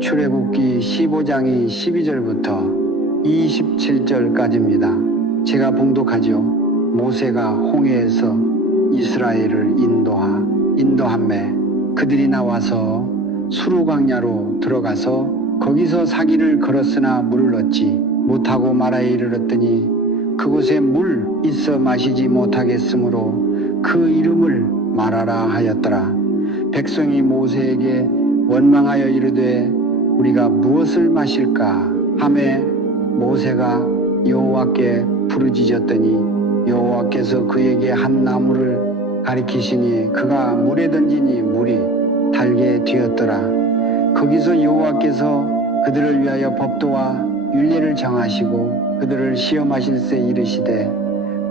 출애굽기 15장이 12절부터 27절까지입니다. 제가 봉독하죠. 모세가 홍해에서 이스라엘을 인도함에 그들이 나와서 수르 광야로 들어가서 거기서 사기를 걸었으나 물을 얻지 못하고 마라에 이르렀더니 그곳에 물 있어 마시지 못하겠으므로 그 이름을 마라라 하였더라. 백성이 모세에게 원망하여 이르되 우리가 무엇을 마실까 하매 모세가 여호와께 부르짖었더니 여호와께서 그에게 한 나무를 가리키시니 그가 물에 던지니 물이 달게 되었더라. 거기서 여호와께서 그들을 위하여 법도와 율례를 정하시고 그들을 시험하실세 이르시되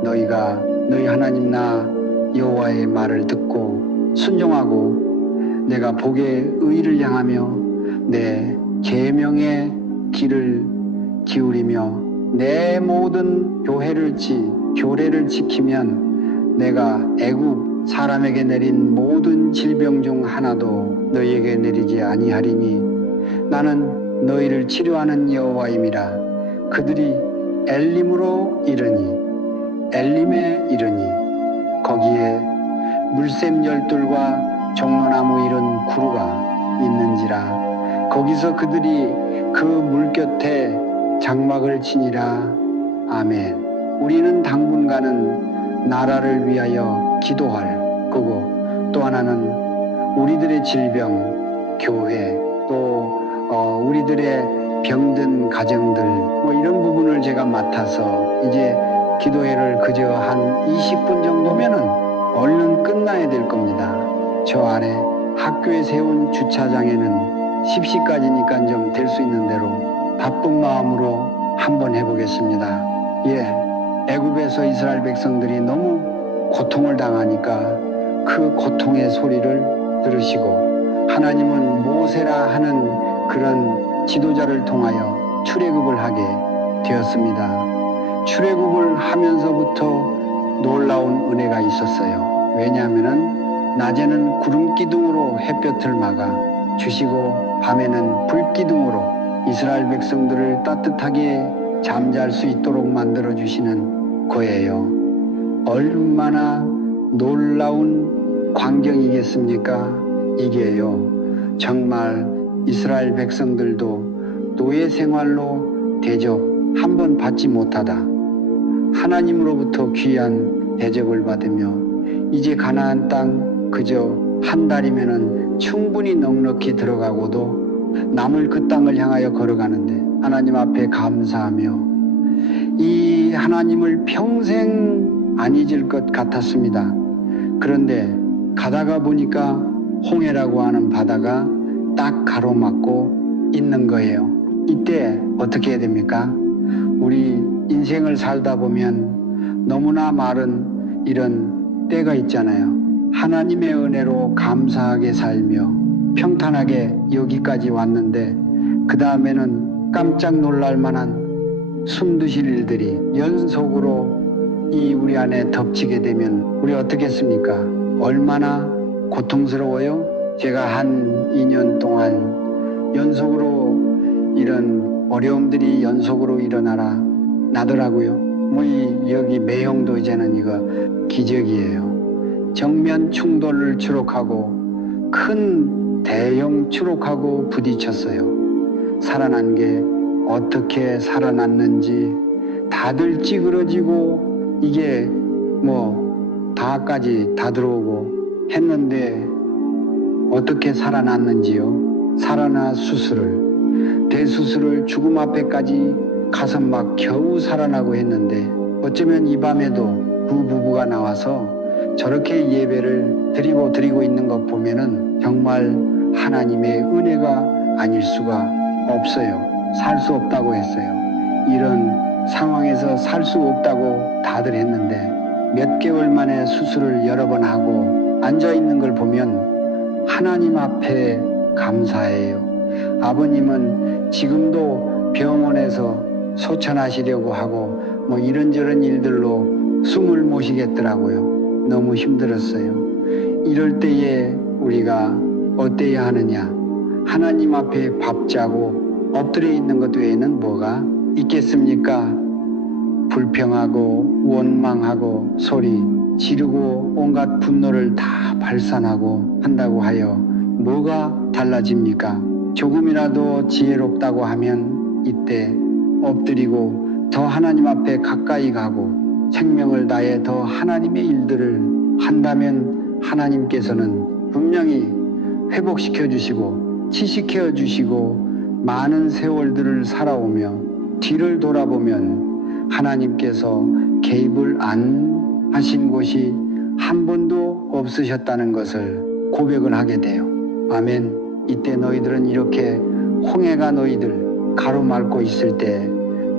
너희가 너희 하나님 나 여호와의 말을 듣고 순종하고 내가 복의 의를 향하며 내 계명의 길을 기울이며 내 모든 교례를 지키면 내가 애굽 사람에게 내린 모든 질병 중 하나도 너희에게 내리지 아니하리니 나는 너희를 치료하는 여호와임이라. 그들이 엘림에 이르니 거기에 물샘 열둘과 종로나무 이런 구루가 있는지라. 거기서 그들이 그 물 곁에 장막을 치니라. 아멘. 우리는 당분간은 나라를 위하여 기도할 거고 또 하나는 우리들의 질병, 교회, 또 우리들의 병든 가정들 이런 부분을 제가 맡아서 이제 기도회를 그저 한 20분 정도면은 얼른 끝나야 될 겁니다. 저 아래 학교에 세운 주차장에는 10시까지니까 좀 될 수 있는 대로 바쁜 마음으로 한번 해보겠습니다. 애굽에서 이스라엘 백성들이 너무 고통을 당하니까 그 고통의 소리를 들으시고 하나님은 모세라 하는 그런 지도자를 통하여 출애굽을 하게 되었습니다. 출애굽을 하면서부터 놀라운 은혜가 있었어요. 왜냐하면 낮에는 구름 기둥으로 햇볕을 막아 주시고 밤에는 불 기둥으로 이스라엘 백성들을 따뜻하게 잠잘 수 있도록 만들어 주시는 거예요. 얼마나 놀라운 광경이겠습니까? 이게요. 정말 이스라엘 백성들도 노예 생활로 대접 한 번 받지 못하다 하나님으로부터 귀한 대접을 받으며 이제 가나안 땅 그저 한 달이면은 충분히 넉넉히 들어가고도 남을 그 땅을 향하여 걸어가는데 하나님 앞에 감사하며 이 하나님을 평생 안 잊을 것 같았습니다. 그런데 가다가 보니까 홍해라고 하는 바다가 딱 가로막고 있는 거예요. 이때 어떻게 해야 됩니까? 우리 인생을 살다 보면 너무나 많은 이런 때가 있잖아요. 하나님의 은혜로 감사하게 살며 평탄하게 여기까지 왔는데 그 다음에는 깜짝 놀랄 만한 숨드실 일들이 연속으로 우리 안에 덮치게 되면 우리 어떻겠습니까? 얼마나 고통스러워요? 제가 한 2년 동안 연속으로 이런 어려움들이 연속으로 일어나라 나더라고요. 여기 매형도 이제는 이거 기적이에요. 정면 충돌을 추록하고 큰 대형 추록하고 부딪혔어요. 살아난 게 어떻게 살아났는지 다들 찌그러지고 이게 다까지 다 들어오고 했는데 어떻게 살아났는지요. 살아나 대수술을 죽음 앞에까지 가서 막 겨우 살아나고 했는데 어쩌면 이 밤에도 그 부부가 나와서 저렇게 예배를 드리고 있는 것 보면은 정말 하나님의 은혜가 아닐 수가 없어요. 살 수 없다고 했어요. 이런 상황에서 살 수 없다고 다들 했는데 몇 개월 만에 수술을 여러 번 하고 앉아있는 걸 보면 하나님 앞에 감사해요. 아버님은 지금도 병원에서 소천하시려고 하고 이런저런 일들로 숨을 못 쉬겠더라고요. 너무 힘들었어요. 이럴 때에 우리가 어때야 하느냐? 하나님 앞에 밥자고 엎드려 있는 것 외에는 뭐가 있겠습니까? 불평하고 원망하고 소리 지르고 온갖 분노를 다 발산하고 한다고 하여 뭐가 달라집니까? 조금이라도 지혜롭다고 하면 이때 엎드리고 더 하나님 앞에 가까이 가고 생명을 다해 더 하나님의 일들을 한다면 하나님께서는 분명히 회복시켜 주시고 치식해 주시고 많은 세월들을 살아오며 뒤를 돌아보면 하나님께서 개입을 안 하신 곳이 한 번도 없으셨다는 것을 고백을 하게 돼요. 아멘. 이때 너희들은 이렇게 홍해가 너희들 가로막고 있을 때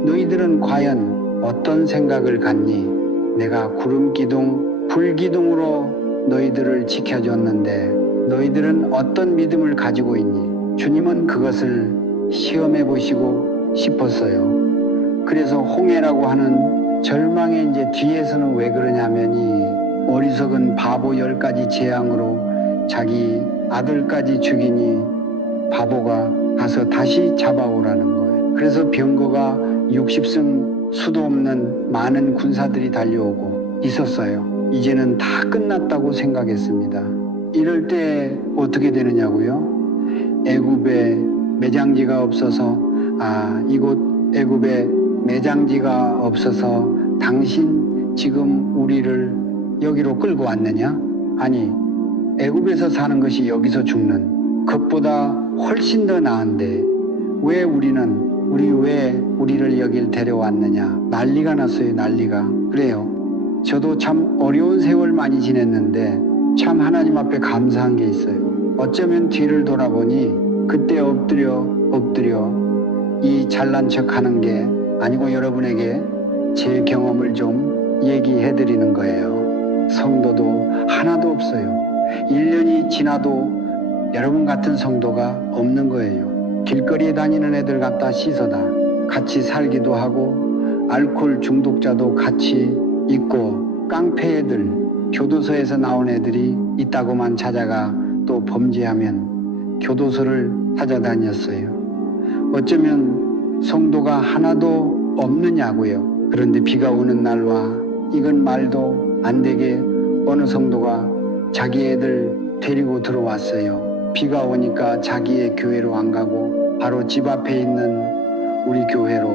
너희들은 과연 어떤 생각을 갖니? 내가 구름 기둥, 불 기둥으로 너희들을 지켜줬는데 너희들은 어떤 믿음을 가지고 있니? 주님은 그것을 시험해 보시고 싶었어요. 그래서 홍해라고 하는 절망의 이제 뒤에서는 왜 그러냐면 이 어리석은 바보 10가지 재앙으로 자기 아들까지 죽이니 바보가 가서 다시 잡아오라는 거예요. 그래서 병거가 60승 수도 없는 많은 군사들이 달려오고 있었어요. 이제는 다 끝났다고 생각했습니다. 이럴 때 어떻게 되느냐고요? 애굽에 매장지가 없어서 이곳 애굽에 매장지가 없어서 당신 지금 우리를 여기로 끌고 왔느냐? 아니 애굽에서 사는 것이 여기서 죽는 것보다 훨씬 더 나은데 왜 우리를 여길 데려왔느냐? 난리가 났어요. 난리가. 그래요. 저도 참 어려운 세월 많이 지냈는데 참 하나님 앞에 감사한 게 있어요. 어쩌면 뒤를 돌아보니 그때 엎드려 이 잘난 척 하는 게 아니고 여러분에게 제 경험을 좀 얘기해 드리는 거예요. 성도도 하나도 없어요. 1년이 지나도 여러분 같은 성도가 없는 거예요. 길거리에 다니는 애들 갖다 씻어다 같이 살기도 하고 알코올 중독자도 같이 있고 깡패 애들 교도소에서 나온 애들이 있다고만 찾아가 또 범죄하면 교도소를 찾아다녔어요. 어쩌면 성도가 하나도 없느냐고요. 그런데 비가 오는 날와 이건 말도 안 되게 어느 성도가 자기 애들 데리고 들어왔어요. 비가 오니까 자기의 교회로 안 가고 바로 집 앞에 있는 우리 교회로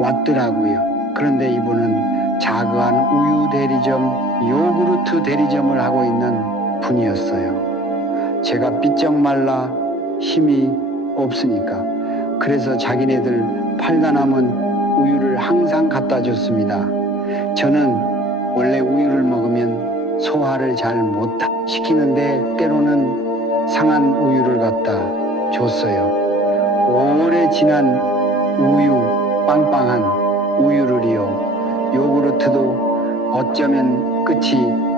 왔더라고요. 그런데 이분은 작은 우유 대리점, 요구르트 대리점을 하고 있는 분이었어요. 제가 삐쩍 말라 힘이 없으니까 그래서 자기네들 팔다 남은 우유를 항상 갖다 줬습니다. 저는 원래 우유를 먹으면 소화를 잘 못 시키는데 때로는 상한 우유를 갖다 줬어요. 오래 지난 우유, 빵빵한 우유를요. 요구르트도 어쩌면 끝이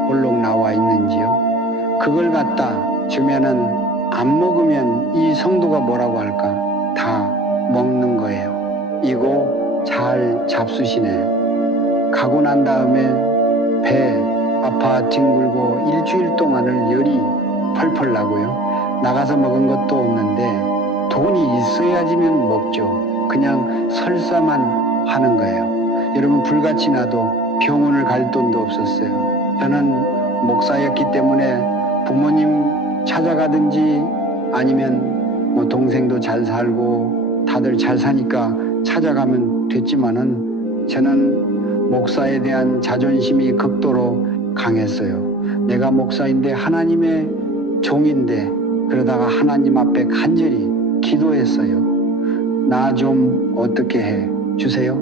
볼록 나와 있는지요. 그걸 갖다 주면은 안 먹으면 이 성도가 뭐라고 할까? 다 먹는 거예요. 이거 잘 잡수시네. 가고 난 다음에 배 아파 뒹굴고 일주일 동안을 열이 펄펄 나고요. 나가서 먹은 것도 없는데 돈이 있어야지면 먹죠. 그냥 설사만 하는 거예요. 여러분 불같이 나도 병원을 갈 돈도 없었어요. 저는 목사였기 때문에 부모님 찾아가든지 아니면 뭐 동생도 잘 살고 다들 잘 사니까 찾아가면 됐지만은 저는 목사에 대한 자존심이 극도로 강했어요. 내가 목사인데 하나님의 종인데 그러다가 하나님 앞에 간절히 기도했어요. 나 좀 어떻게 해 주세요.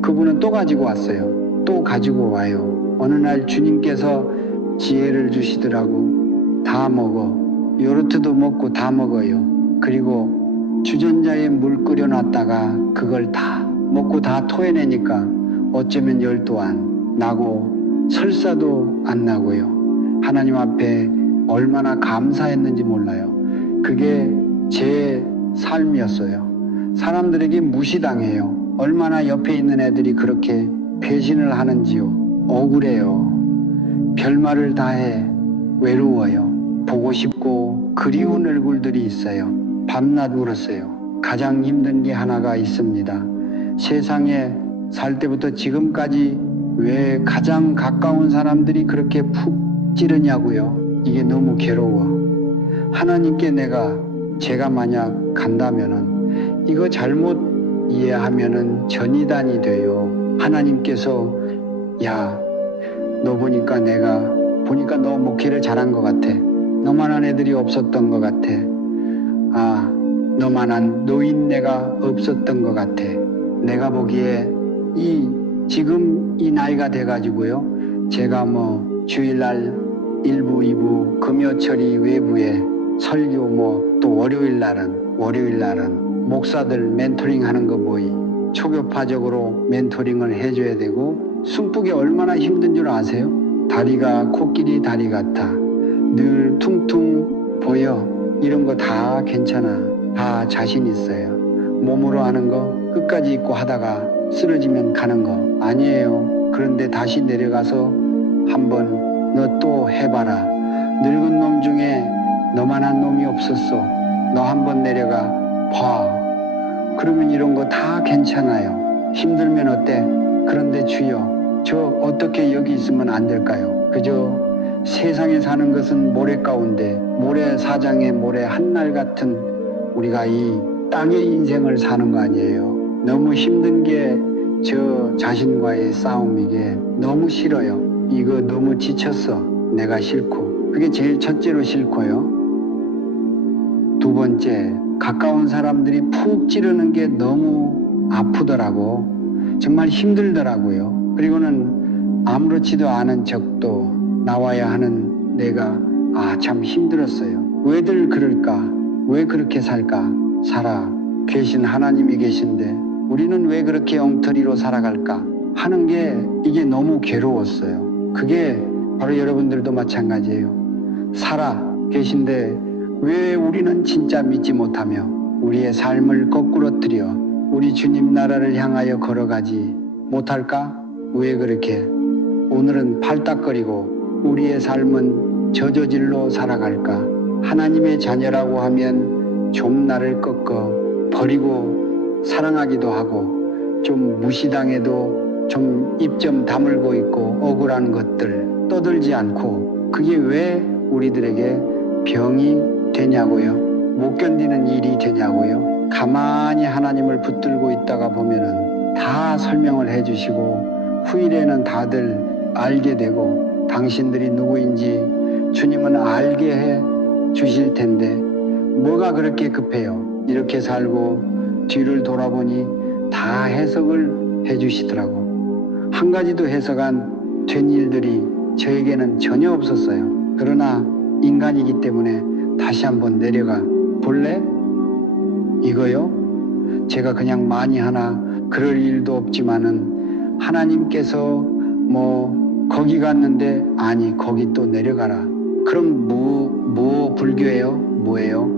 그분은 또 가지고 왔어요. 또 가지고 와요. 어느 날 주님께서 지혜를 주시더라고. 다 먹어. 요르트도 먹고 다 먹어요. 그리고 주전자에 물 끓여놨다가 그걸 다 먹고 다 토해내니까 어쩌면 열도 안 나고 설사도 안 나고요. 하나님 앞에 얼마나 감사했는지 몰라요. 그게 제 삶이었어요. 사람들에게 무시당해요. 얼마나 옆에 있는 애들이 그렇게 배신을 하는지요. 억울해요. 별말을 다 해. 외로워요. 보고 싶고 그리운 얼굴들이 있어요. 밤낮 울었어요. 가장 힘든 게 하나가 있습니다. 세상에 살 때부터 지금까지 왜 가장 가까운 사람들이 그렇게 푹 찌르냐고요. 이게 너무 괴로워. 하나님께 제가 만약 간다면은 이거 잘못 이해하면은 전이단이 돼요. 하나님께서 야, 너 보니까 너 목회를 잘한 것 같아. 너만한 애들이 없었던 것 같아. 아, 너만한 노인네가 없었던 것 같아. 내가 보기에 지금 이 나이가 돼가지고요. 제가 주일날 1부, 2부, 금요철이 외부에 설교 또 월요일날은 목사들 멘토링 하는 거 초교파적으로 멘토링을 해줘야 되고 숨쁘기 얼마나 힘든 줄 아세요? 다리가 코끼리 다리 같아. 늘 퉁퉁 보여. 이런 거 다 괜찮아. 다 자신 있어요. 몸으로 하는 거 끝까지 있고 하다가 쓰러지면 가는 거 아니에요. 그런데 다시 내려가서 한번 너 또 해봐라. 늙은 놈 중에 너만한 놈이 없었어. 너 한번 내려가 봐. 그러면 이런 거 다 괜찮아요. 힘들면 어때? 그런데 주여, 저 어떻게 여기 있으면 안 될까요? 그저 세상에 사는 것은 모래 가운데 모래사장의 모래 한날 같은 우리가 이 땅의 인생을 사는 거 아니에요. 너무 힘든 게 저 자신과의 싸움이게 너무 싫어요. 이거 너무 지쳤어. 내가 싫고. 그게 제일 첫째로 싫고요. 두 번째, 가까운 사람들이 푹 찌르는 게 너무 아프더라고. 정말 힘들더라고요. 그리고는 아무렇지도 않은 적도 나와야 하는 내가 참 힘들었어요. 왜들 그럴까? 왜 그렇게 살아 계신 하나님이 계신데 우리는 왜 그렇게 엉터리로 살아갈까 하는 게 이게 너무 괴로웠어요. 그게 바로 여러분들도 마찬가지예요. 살아 계신데 왜 우리는 진짜 믿지 못하며 우리의 삶을 거꾸로뜨려 우리 주님 나라를 향하여 걸어가지 못할까? 왜 그렇게 오늘은 팔딱거리고 우리의 삶은 저저질로 살아갈까? 하나님의 자녀라고 하면 좀 나를 꺾어 버리고 사랑하기도 하고 좀 무시당해도 좀 입 좀 다물고 있고 억울한 것들 떠들지 않고 그게 왜 우리들에게 병이 되냐고요? 못 견디는 일이 되냐고요? 가만히 하나님을 붙들고 있다가 보면은 다 설명을 해주시고 후일에는 다들 알게 되고 당신들이 누구인지 주님은 알게 해 주실 텐데 뭐가 그렇게 급해요? 이렇게 살고 뒤를 돌아보니 다 해석을 해주시더라고. 한 가지도 해석 안 된 일들이 저에게는 전혀 없었어요. 그러나 인간이기 때문에 다시 한번 내려가 볼래? 이거요? 제가 그냥 많이 하나 그럴 일도 없지만은 하나님께서 거기 갔는데 아니 거기 또 내려가라. 그럼 뭐 불교예요? 뭐예요?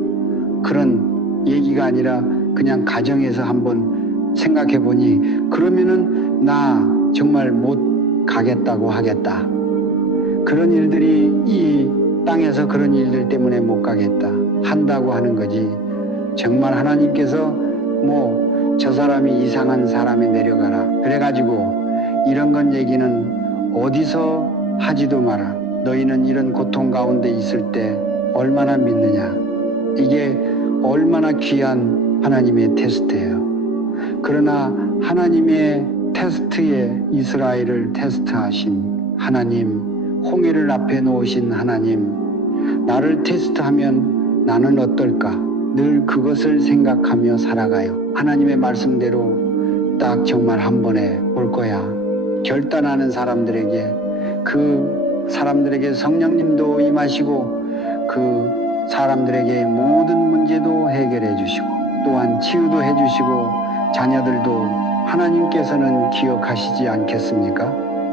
그런 얘기가 아니라 그냥 가정에서 한번 생각해 보니 그러면은 나 정말 못 가겠다고 하겠다. 그런 일들이 이 땅에서 그런 일들 때문에 못 가겠다 한다고 하는 거지. 정말 하나님께서 저 사람이 이상한 사람이 내려가라 그래가지고 이런 건 얘기는 어디서 하지도 마라. 너희는 이런 고통 가운데 있을 때 얼마나 믿느냐. 이게 얼마나 귀한 하나님의 테스트예요. 그러나 하나님의 테스트에 이스라엘을 테스트하신 하나님, 홍해를 앞에 놓으신 하나님, 나를 테스트하면 나는 어떨까? 늘 그것을 생각하며 살아가요. 하나님의 말씀대로 딱 정말 한 번에 볼 거야. 결단하는 사람들에게 그 사람들에게 성령님도 임하시고 그 사람들에게 모든 문제도 해결해 주시고 또한 치유도 해 주시고 자녀들도 하나님께서는 기억하시지 않겠습니까?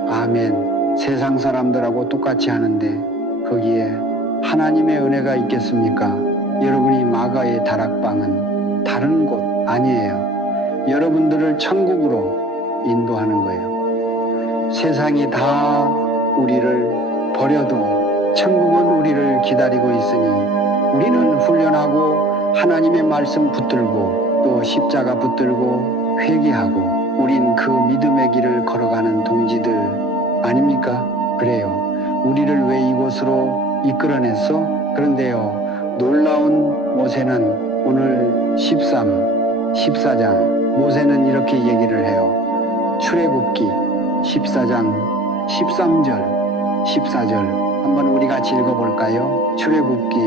아멘. 세상 사람들하고 똑같이 하는데 거기에 하나님의 은혜가 있겠습니까? 여러분이 마가의 다락방은 다른 곳 아니에요. 여러분들을 천국으로 인도하는 거예요. 세상이 다 우리를 버려도 천국은 우리를 기다리고 있으니 우리는 훈련하고 하나님의 말씀 붙들고 또 십자가 붙들고 회개하고 우린 그 믿음의 길을 걸어가는 동지들 아닙니까? 그래요. 우리를 왜 이곳으로 이끌어냈어? 그런데요, 놀라운 모세는 오늘 14장 모세는 이렇게 얘기를 해요. 출애굽기 14장 13절 14절 한번 우리 같이 읽어볼까요? 출애굽기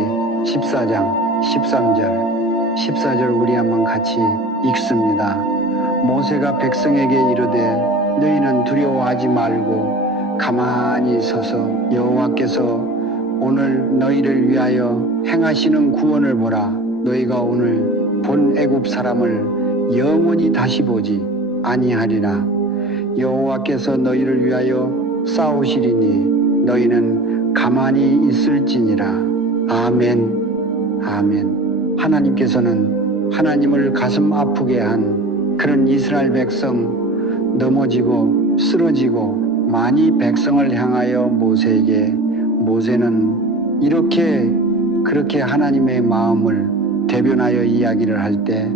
14장 14절 우리 한번 같이 읽습니다. 모세가 백성에게 이르되 너희는 두려워하지 말고 가만히 서서 여호와께서 오늘 너희를 위하여 행하시는 구원을 보라. 너희가 오늘 본 애굽 사람을 영원히 다시 보지 아니하리라. 여호와께서 너희를 위하여 싸우시리니 너희는 가만히 있을지니라. 아멘. 아멘. 하나님께서는 하나님을 가슴 아프게 한 그런 이스라엘 백성 넘어지고 쓰러지고 많이 백성을 향하여 모세는 그렇게 하나님의 마음을 대변하여 이야기를 할 때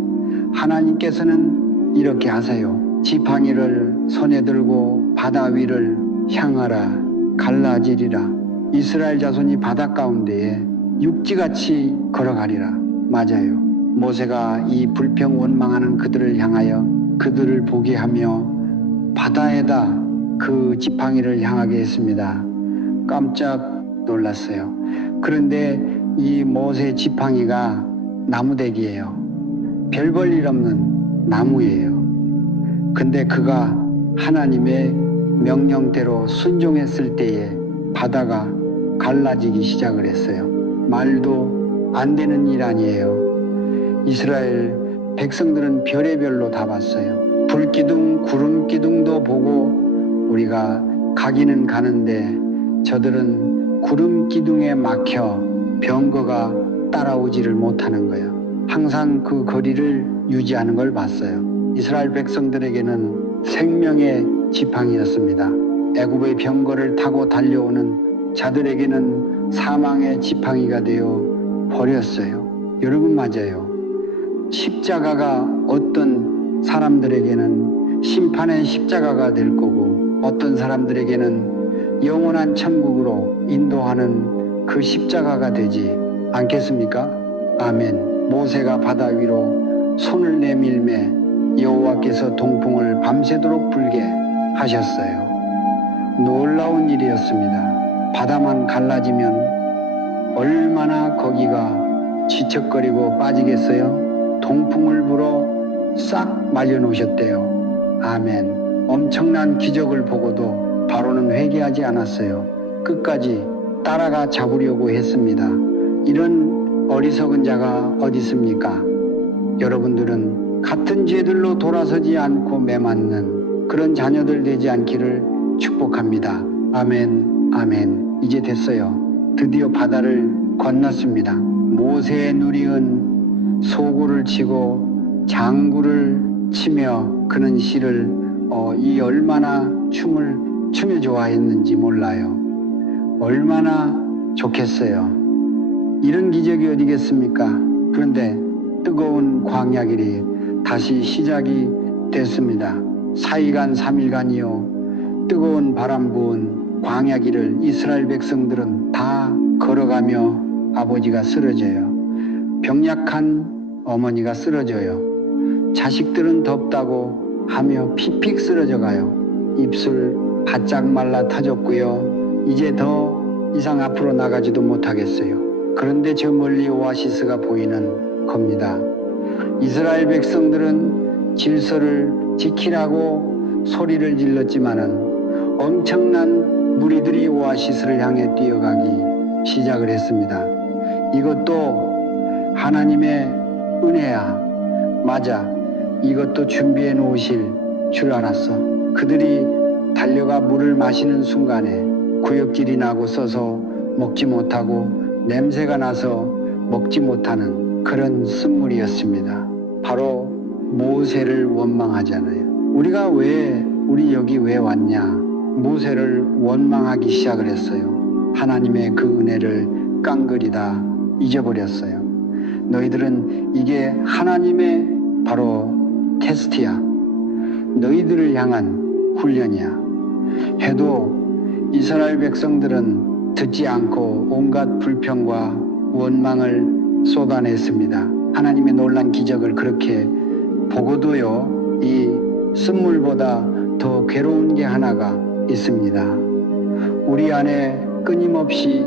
하나님께서는 이렇게 하세요. 지팡이를 손에 들고 바다 위를 향하라. 갈라지리라. 이스라엘 자손이 바다 가운데에 육지같이 걸어가리라. 맞아요. 모세가 이 불평 원망하는 그들을 향하여 그들을 보게 하며 바다에다 그 지팡이를 향하게 했습니다. 깜짝 놀랐어요. 그런데 이 모세 지팡이가 나무대기예요. 별 볼 일 없는 나무예요. 근데 그가 하나님의 명령대로 순종했을 때에 바다가 갈라지기 시작을 했어요. 말도 안 되는 일 아니에요. 이스라엘 백성들은 별의별로 다 봤어요. 불기둥, 구름기둥도 보고 우리가 가기는 가는데 저들은 구름기둥에 막혀 병거가 따라오지를 못하는 거예요. 항상 그 거리를 유지하는 걸 봤어요. 이스라엘 백성들에게는 생명의 지팡이였습니다. 애굽의 병거를 타고 달려오는 자들에게는 사망의 지팡이가 되어 버렸어요. 여러분 맞아요. 십자가가 어떤 사람들에게는 심판의 십자가가 될 거고 어떤 사람들에게는 영원한 천국으로 인도하는 그 십자가가 되지 않겠습니까? 아멘. 모세가 바다 위로 손을 내밀매 여호와께서 동풍을 밤새도록 불게 하셨어요. 놀라운 일이었습니다. 바다만 갈라지면 얼마나 거기가 지척거리고 빠지겠어요? 동풍을 불어 싹 말려놓으셨대요. 아멘. 엄청난 기적을 보고도 바로는 회개하지 않았어요. 끝까지 따라가 잡으려고 했습니다. 이런 어리석은 자가 어디 있습니까? 여러분들은 같은 죄들로 돌아서지 않고 매맞는 그런 자녀들 되지 않기를 축복합니다. 아멘, 아멘. 이제 됐어요. 드디어 바다를 건넜습니다. 모세의 누리은 소고를 치고 장구를 치며 그는 시를 이 얼마나 춤을 좋아했는지 몰라요. 얼마나 좋겠어요. 이런 기적이 어디겠습니까? 그런데 뜨거운 광야길이 다시 시작이 됐습니다. 4일간 3일간이요 뜨거운 바람 부은 광야길을 이스라엘 백성들은 다 걸어가며 아버지가 쓰러져요. 병약한 어머니가 쓰러져요. 자식들은 덥다고 하며 픽픽 쓰러져 가요. 입술 바짝 말라 터졌고요. 이제 더 이상 앞으로 나가지도 못하겠어요. 그런데 저 멀리 오아시스가 보이는 겁니다. 이스라엘 백성들은 질서를 지키라고 소리를 질렀지만은 엄청난 무리들이 오아시스를 향해 뛰어가기 시작을 했습니다. 이것도 하나님의 은혜야. 맞아. 이것도 준비해 놓으실 줄 알았어. 그들이 달려가 물을 마시는 순간에 구역질이 나고 써서 먹지 못하고 냄새가 나서 먹지 못하는 그런 쓴물이었습니다. 바로 모세를 원망하잖아요. 우리 여기 왜 왔냐? 모세를 원망하기 시작을 했어요. 하나님의 그 은혜를 깡그리다 잊어버렸어요. 너희들은 이게 하나님의 바로 테스트야. 너희들을 향한 훈련이야. 해도 이스라엘 백성들은 듣지 않고 온갖 불평과 원망을 쏟아냈습니다. 하나님의 놀란 기적을 그렇게 보고도요, 이 쓴물보다 더 괴로운 게 하나가 있습니다. 우리 안에 끊임없이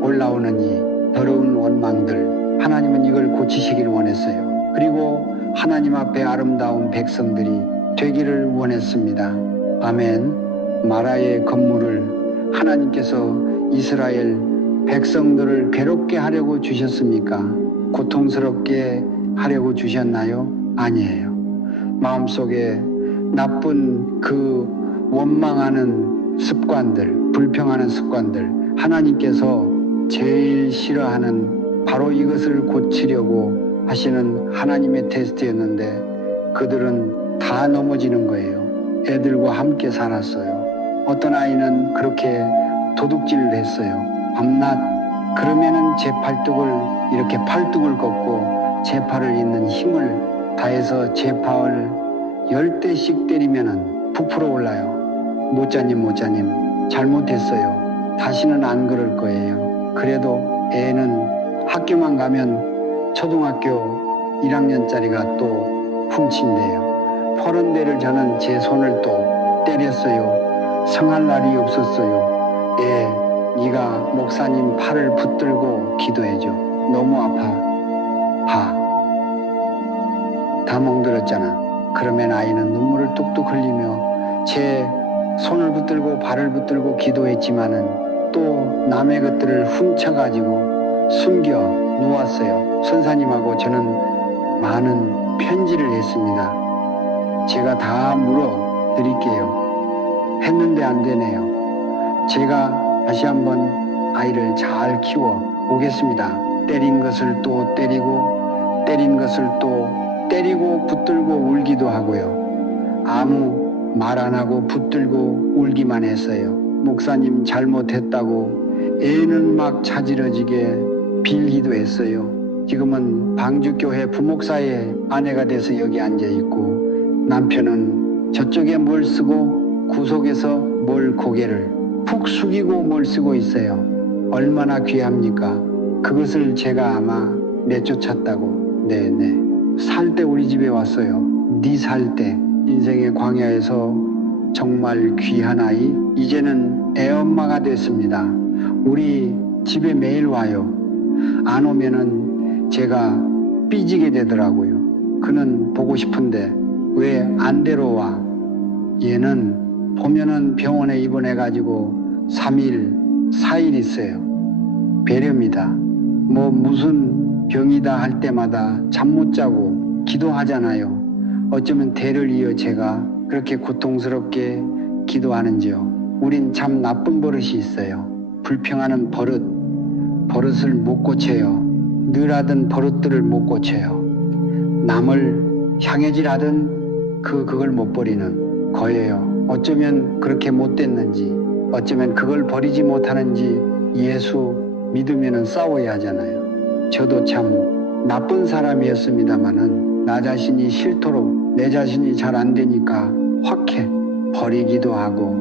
올라오는 이 더러운 원망들, 하나님은 이걸 고치시길 원했어요. 그리고 하나님 앞에 아름다운 백성들이 되기를 원했습니다. 아멘. 마라의 건물을 하나님께서 이스라엘 백성들을 괴롭게 하려고 주셨습니까? 고통스럽게 하려고 주셨나요? 아니에요. 마음속에 나쁜 그 원망하는 습관들, 불평하는 습관들, 하나님께서 제일 싫어하는 바로 이것을 고치려고 하시는 하나님의 테스트였는데 그들은 다 넘어지는 거예요. 애들과 함께 살았어요. 어떤 아이는 그렇게 도둑질을 했어요. 밤낮. 그러면은 제 팔뚝을 이렇게 팔뚝을 걷고 제 팔을 잇는 힘을 다해서 제 팔을 10대씩 때리면은 부풀어 올라요. 모짜님 잘못했어요. 다시는 안 그럴 거예요. 그래도 애는 학교만 가면 초등학교 1학년짜리가 또 훔친대요. 30대를 저는 제 손을 또 때렸어요. 성할 날이 없었어요. 네가 목사님 팔을 붙들고 기도해줘. 너무 아파. 다 멍들었잖아. 그러면 아이는 눈물을 뚝뚝 흘리며 제 손을 붙들고 발을 붙들고 기도했지만은 또 남의 것들을 훔쳐가지고 숨겨 놓았어요. 선사님하고 저는 많은 편지를 했습니다. 제가 다 물어 드릴게요. 했는데 안 되네요. 제가 다시 한번 아이를 잘 키워 보겠습니다. 때린 것을 또 때리고 때린 것을 또 때리고 붙들고 울기도 하고요. 아무 말 안 하고 붙들고 울기만 했어요. 목사님 잘못했다고 애는 막 차지러지게 빌기도 했어요. 지금은 방주교회 부목사의 아내가 돼서 여기 앉아있고 남편은 저쪽에 뭘 쓰고 구석에서 뭘 고개를 푹 숙이고 뭘 쓰고 있어요. 얼마나 귀합니까? 그것을 제가 아마 내쫓았다고. 네네. 살 때 우리 집에 왔어요. 네 살 때 인생의 광야에서 정말 귀한 아이. 이제는 애엄마가 됐습니다. 우리 집에 매일 와요. 안 오면은 제가 삐지게 되더라고요. 그는 보고 싶은데 왜 안 데려와? 얘는 보면은 병원에 입원해가지고 3일, 4일 있어요. 배려입니다. 뭐 무슨 병이다 할 때마다 잠 못 자고 기도하잖아요. 어쩌면 대를 이어 제가 그렇게 고통스럽게 기도하는지요. 우린 참 나쁜 버릇이 있어요. 불평하는 버릇을 못 고쳐요. 늘 하던 버릇들을 못 고쳐요. 남을 향해질하던 그걸 못 버리는 거예요. 어쩌면 그렇게 못됐는지, 어쩌면 그걸 버리지 못하는지 예수 믿으면 싸워야 하잖아요. 저도 참 나쁜 사람이었습니다마는 나 자신이 싫도록 내 자신이 잘 안 되니까 확해 버리기도 하고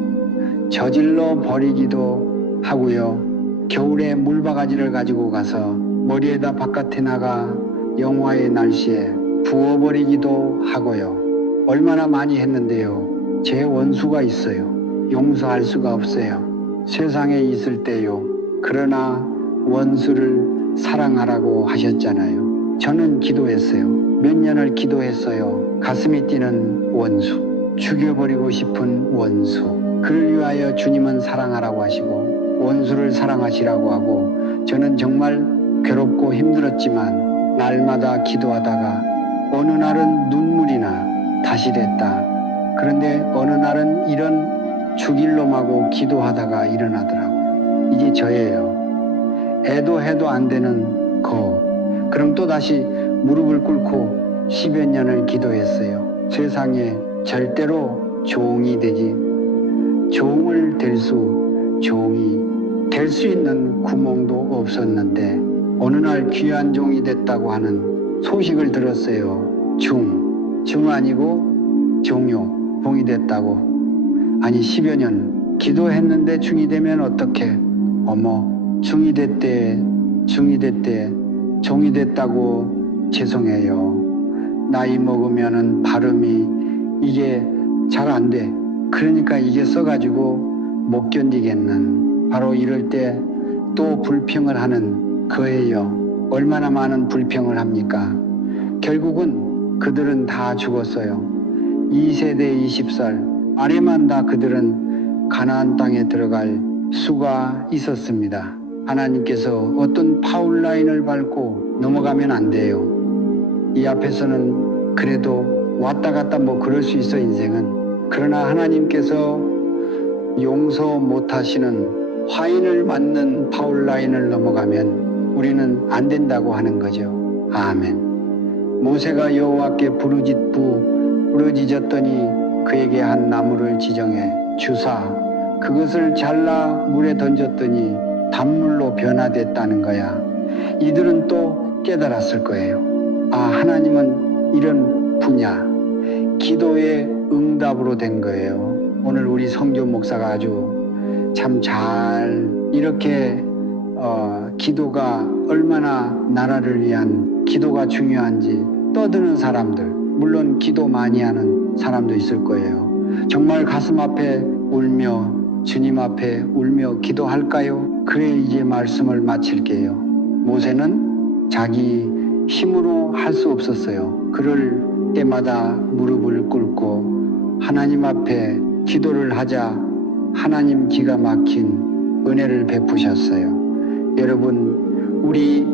저질러 버리기도 하고요. 겨울에 물바가지를 가지고 가서 머리에다 바깥에 나가 영하의 날씨에 부어버리기도 하고요. 얼마나 많이 했는데요. 제 원수가 있어요. 용서할 수가 없어요. 세상에 있을 때요. 그러나 원수를 사랑하라고 하셨잖아요. 저는 기도했어요. 몇 년을 기도했어요. 가슴이 뛰는 원수, 죽여버리고 싶은 원수. 그를 위하여 주님은 사랑하라고 하시고 원수를 사랑하시라고 하고 저는 정말 괴롭고 힘들었지만 날마다 기도하다가 어느 날은 눈물이 나 다시 됐다. 그런데 어느 날은 이런 죽일 놈하고 기도하다가 일어나더라고요. 이게 저예요. 애도 해도 안 되는 그럼 또 다시 무릎을 꿇고 10여 년을 기도했어요. 세상에 절대로 종이 되지, 종이 될 수 있는 구멍도 없었는데 어느 날 귀한 종이 됐다고 하는 소식을 들었어요. 중 아니고 종요, 종이 됐다고. 아니 10여 년 기도했는데 중이 되면 어떡해. 어머, 중이 됐대, 종이 됐다고 죄송해요. 나이 먹으면은 발음이 이게 잘 안 돼. 그러니까 이게 써가지고 못 견디겠는, 바로 이럴 때 또 불평을 하는 거예요. 얼마나 많은 불평을 합니까? 결국은 그들은 다 죽었어요. 2세대 20살 아래만 다 그들은 가나안 땅에 들어갈 수가 있었습니다. 하나님께서 어떤 파울라인을 밟고 넘어가면 안 돼요. 이 앞에서는 그래도 왔다 갔다 뭐 그럴 수 있어, 인생은. 그러나 하나님께서 용서 못하시는 화인을 맞는 파울라인을 넘어가면 우리는 안 된다고 하는 거죠. 아멘. 모세가 여호와께 부르짖었더니 그에게 한 나무를 지정해 주사 그것을 잘라 물에 던졌더니 단물로 변화됐다는 거야. 이들은 또 깨달았을 거예요. 아, 하나님은 이런 분야, 기도의 응답으로 된 거예요. 오늘 우리 성조 목사가 아주 참 잘 이렇게 기도가 얼마나 나라를 위한 기도가 중요한지 떠드는 사람들, 물론 기도 많이 하는 사람도 있을 거예요. 정말 가슴 앞에 울며 주님 앞에 울며 기도할까요? 그래, 이제 말씀을 마칠게요. 모세는 자기 힘으로 할 수 없었어요. 그럴 때마다 무릎을 꿇고 하나님 앞에 기도를 하자 하나님 기가 막힌 은혜를 베푸셨어요. 여러분, 우리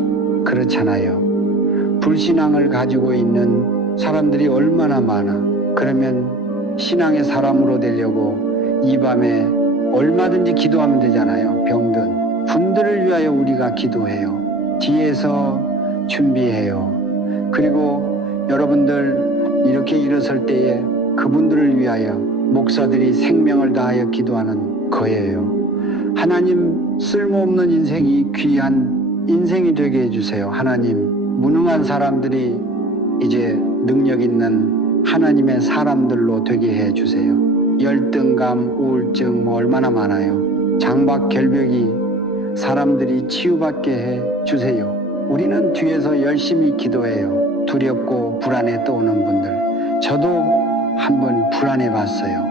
그렇잖아요. 불신앙을 가지고 있는 사람들이 얼마나 많아. 그러면 신앙의 사람으로 되려고 이 밤에 얼마든지 기도하면 되잖아요. 병든 분들을 위하여 우리가 기도해요. 뒤에서 준비해요. 그리고 여러분들 이렇게 일어설 때에 그분들을 위하여 목사들이 생명을 다하여 기도하는 거예요. 하나님, 쓸모없는 인생이 귀한 인생이 되게 해주세요. 하나님, 무능한 사람들이 이제 능력 있는 하나님의 사람들로 되게 해주세요. 열등감, 우울증 뭐 얼마나 많아요. 장박, 결벽이 사람들이 치유받게 해주세요. 우리는 뒤에서 열심히 기도해요. 두렵고 불안에 떠오는 분들. 저도 한번 불안해 봤어요.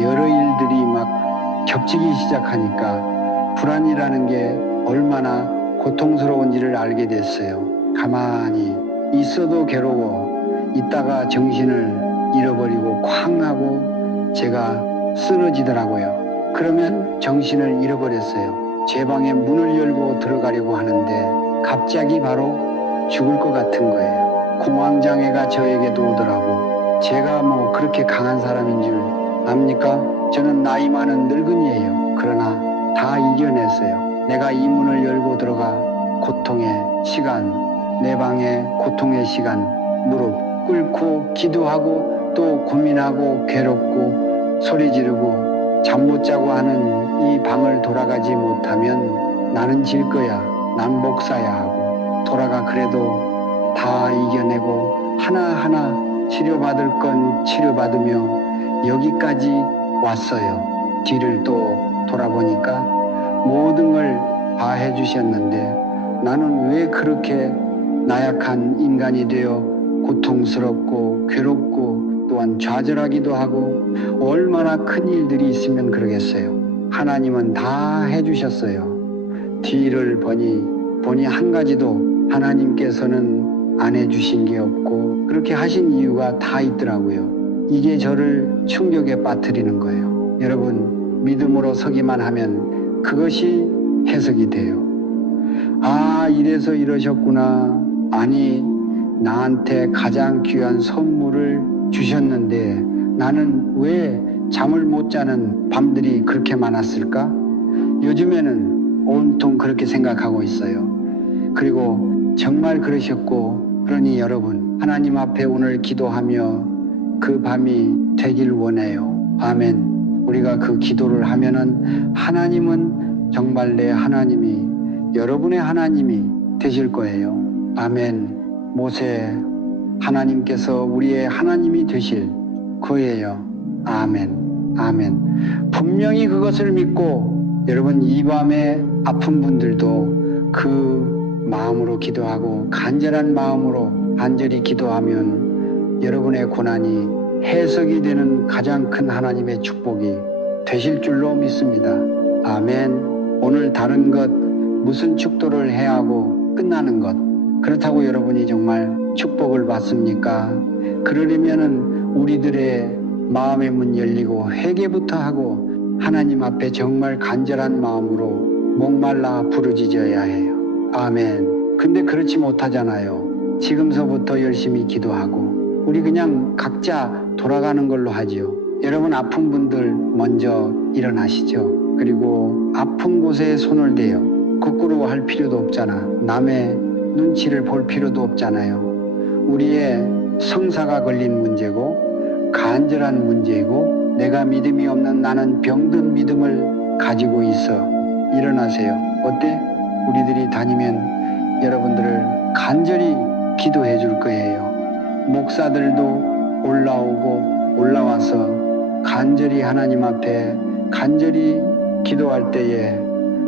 여러 일들이 막 겹치기 시작하니까 불안이라는 게 얼마나 고통스러운지를 알게 됐어요. 가만히 있어도 괴로워. 있다가 정신을 잃어버리고 쾅 하고 제가 쓰러지더라고요. 그러면 정신을 잃어버렸어요. 제 방에 문을 열고 들어가려고 하는데 갑자기 바로 죽을 것 같은 거예요. 공황장애가 저에게도 오더라고. 제가 뭐 그렇게 강한 사람인 줄 압니까? 저는 나이 많은 늙은이에요. 그러나 다 이겨냈어요. 내가 이 문을 열고 들어가 고통의 시간, 내 방의 고통의 시간, 무릎 꿇고 기도하고 또 고민하고 괴롭고 소리 지르고 잠 못 자고 하는 이 방을 돌아가지 못하면 나는 질 거야. 난 목사야 하고 돌아가. 그래도 다 이겨내고 하나하나 치료받을 건 치료받으며 여기까지 왔어요. 뒤를 또 돌아보니까 모든 걸 다 해주셨는데 나는 왜 그렇게 나약한 인간이 되어 고통스럽고 괴롭고 또한 좌절하기도 하고 얼마나 큰 일들이 있으면 그러겠어요. 하나님은 다 해주셨어요. 뒤를 보니 한 가지도 하나님께서는 안 해주신 게 없고 그렇게 하신 이유가 다 있더라고요. 이게 저를 충격에 빠뜨리는 거예요. 여러분, 믿음으로 서기만 하면 그것이 해석이 돼요. 아, 이래서 이러셨구나. 아니, 나한테 가장 귀한 선물을 주셨는데 나는 왜 잠을 못 자는 밤들이 그렇게 많았을까? 요즘에는 온통 그렇게 생각하고 있어요. 그리고 정말 그러셨고, 그러니 여러분, 하나님 앞에 오늘 기도하며 그 밤이 되길 원해요. 아멘. 우리가 그 기도를 하면은 하나님은 정말 내 하나님이, 여러분의 하나님이 되실 거예요. 아멘. 모세, 하나님께서 우리의 하나님이 되실 거예요. 아멘. 아멘. 분명히 그것을 믿고 여러분 이 밤에 아픈 분들도 그 마음으로 기도하고 간절한 마음으로 간절히 기도하면 여러분의 고난이 해석이 되는 가장 큰 하나님의 축복이 되실 줄로 믿습니다. 아멘. 오늘 다른 것 무슨 축도를 해야 하고 끝나는 것 그렇다고 여러분이 정말 축복을 받습니까? 그러려면은 우리들의 마음의 문 열리고 회개부터 하고 하나님 앞에 정말 간절한 마음으로 목말라 부르짖어야 해요. 아멘. 근데 그렇지 못하잖아요. 지금서부터 열심히 기도하고 우리 그냥 각자 돌아가는 걸로 하지요. 여러분 아픈 분들 먼저 일어나시죠. 그리고 아픈 곳에 손을 대요. 거꾸로 할 필요도 없잖아. 남의 눈치를 볼 필요도 없잖아요. 우리의 성사가 걸린 문제고 간절한 문제이고 내가 믿음이 없는 나는 병든 믿음을 가지고 있어. 일어나세요. 어때? 우리들이 다니면 여러분들을 간절히 기도해 줄 거예요. 목사들도 올라와서 간절히 하나님 앞에 간절히 기도할 때에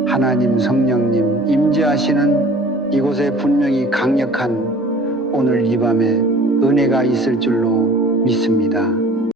하나님 성령님 임재하시는 이곳에 분명히 강력한 오늘 이 밤에 은혜가 있을 줄로 믿습니다.